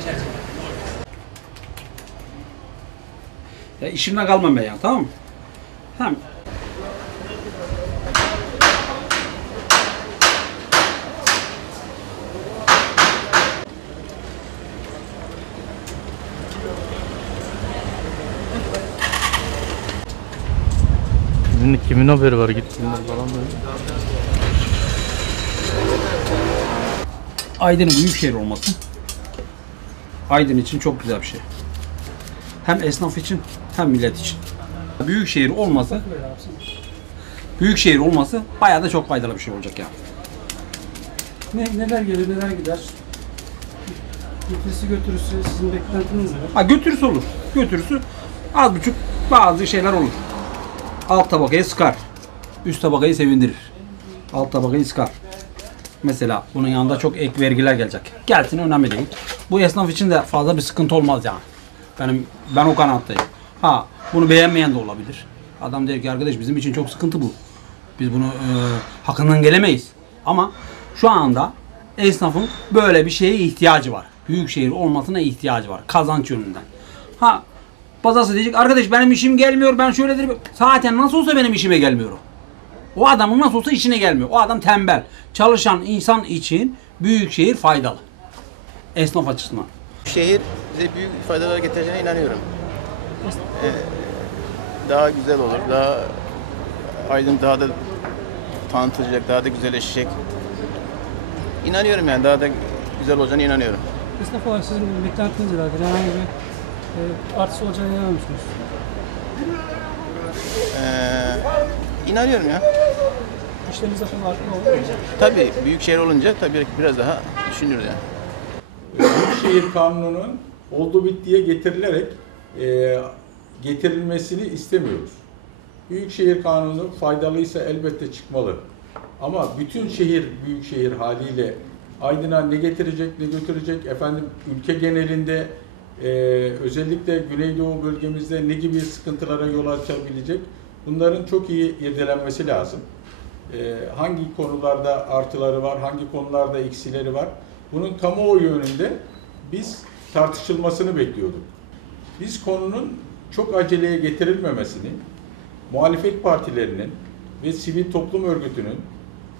içerisinde. Ya işimden kalmam ben ya tamam mı? Hem Kimin, kimin haberi var gittiğinden falan böyle. Aydın'ın büyük şehir olması Aydın için çok güzel bir şey. Hem esnaf için hem millet için. Büyük şehir olması büyük şehir olması bayağı da çok faydalı bir şey olacak yani. Ne, neler gelir neler gider? Getirisi götürüsü sizin beklentiniz ne? Ha götürüsü olur. Götürüsü az buçuk bazı şeyler olur. Alt tabakayı sıkar. Üst tabakayı sevindirir. Alt tabakayı sıkar. Mesela bunun yanında çok ek vergiler gelecek. Gelsin önemli değil. Bu esnaf için de fazla bir sıkıntı olmaz yani. Benim ben o kanaattayım. Ha bunu beğenmeyen de olabilir. Adam der ki arkadaş bizim için çok sıkıntı bu. Biz bunu e, hakkından gelemeyiz. Ama şu anda esnafın böyle bir şeye ihtiyacı var. Büyük şehir olmasına ihtiyacı var. Kazanç yönünden. Ha pazartesi diyecek arkadaş benim işim gelmiyor ben şöyledir. Zaten nasıl olsa benim işime gelmiyor o. Adamın nasıl olsa işine gelmiyor. O adam tembel. Çalışan insan için büyük şehir faydalı. Esnaf açısından. Şehir bize büyük faydalar getireceğine inanıyorum. Ee, daha güzel olur, daha Aydın daha da tanıtılacak, daha da güzelleşecek. İnanıyorum yani daha da güzel olacağına inanıyorum. Esnaf olarak sizin beklentiniz nelerdir? Herhangi bir e, artısı olacağına inanıyor musunuz? Ee, inanıyorum ya. İşleriniz zaten farklı olur mu? Tabii büyük şehir olunca tabii biraz daha düşünürüz yani. Büyükşehir Kanunu'nun oldu bittiye getirilerek e, getirilmesini istemiyoruz. Büyükşehir Kanunu faydalıysa elbette çıkmalı. Ama bütün şehir büyükşehir haliyle Aydın'a ne getirecek ne götürecek efendim ülke genelinde e, özellikle Güneydoğu bölgemizde ne gibi sıkıntılara yol açabilecek bunların çok iyi irdelenmesi lazım. E, hangi konularda artıları var, hangi konularda eksileri var bunun kamuoyu önünde biz tartışılmasını bekliyorduk. Biz konunun çok aceleye getirilmemesini, muhalefet partilerinin ve sivil toplum örgütünün,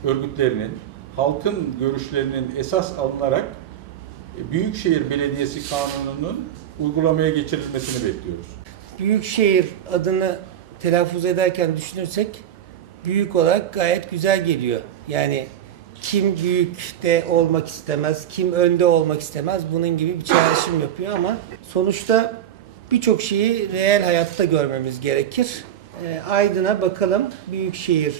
örgütlerinin, halkın görüşlerinin esas alınarak e, Büyükşehir Belediyesi Kanunu'nun uygulamaya geçirilmesini bekliyoruz. Büyükşehir adını telaffuz ederken düşünürsek büyük olarak gayet güzel geliyor. Yani kim büyükte olmak istemez, kim önde olmak istemez bunun gibi bir çağrışım yapıyor ama sonuçta birçok şeyi reel hayatta görmemiz gerekir. Ee, Aydın'a bakalım büyükşehir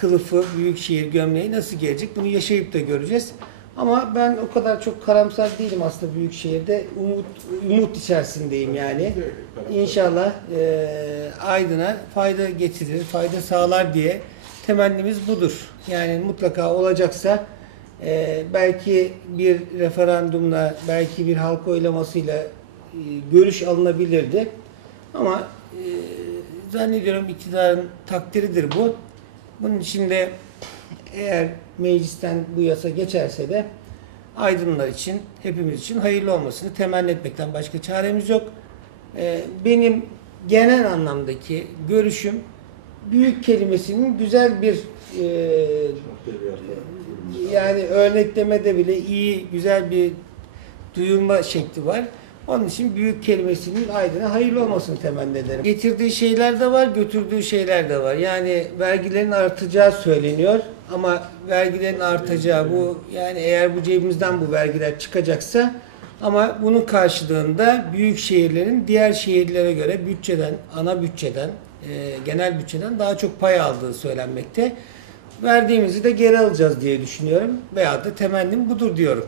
kılıfı, büyükşehir gömleği nasıl gelecek bunu yaşayıp da göreceğiz. Ama ben o kadar çok karamsar değilim aslında Büyükşehir'de. Umut, umut içerisindeyim yani. İnşallah e, Aydın'a fayda getirir, fayda sağlar diye temennimiz budur. Yani mutlaka olacaksa e, belki bir referandumla, belki bir halk oylamasıyla e, görüş alınabilirdi. Ama e, zannediyorum iktidarın takdiridir bu. Bunun için de eğer meclisten bu yasa geçerse de aydınlar için, hepimiz için hayırlı olmasını temenni etmekten başka çaremiz yok. Ee, benim genel anlamdaki görüşüm büyük kelimesinin güzel bir e, yani örneklemede bile iyi, güzel bir duyulma şekli var. Onun için büyük kelimesinin Aydın'a hayırlı olmasını temenni ederim. Getirdiği şeyler de var, götürdüğü şeyler de var. Yani vergilerin artacağı söyleniyor ama vergilerin artacağı bu yani eğer bu cebimizden bu vergiler çıkacaksa ama bunun karşılığında büyük şehirlerin diğer şehirlere göre bütçeden, ana bütçeden, e, genel bütçeden daha çok pay aldığı söylenmekte. Verdiğimizi de geri alacağız diye düşünüyorum. Veya da temennim budur diyorum.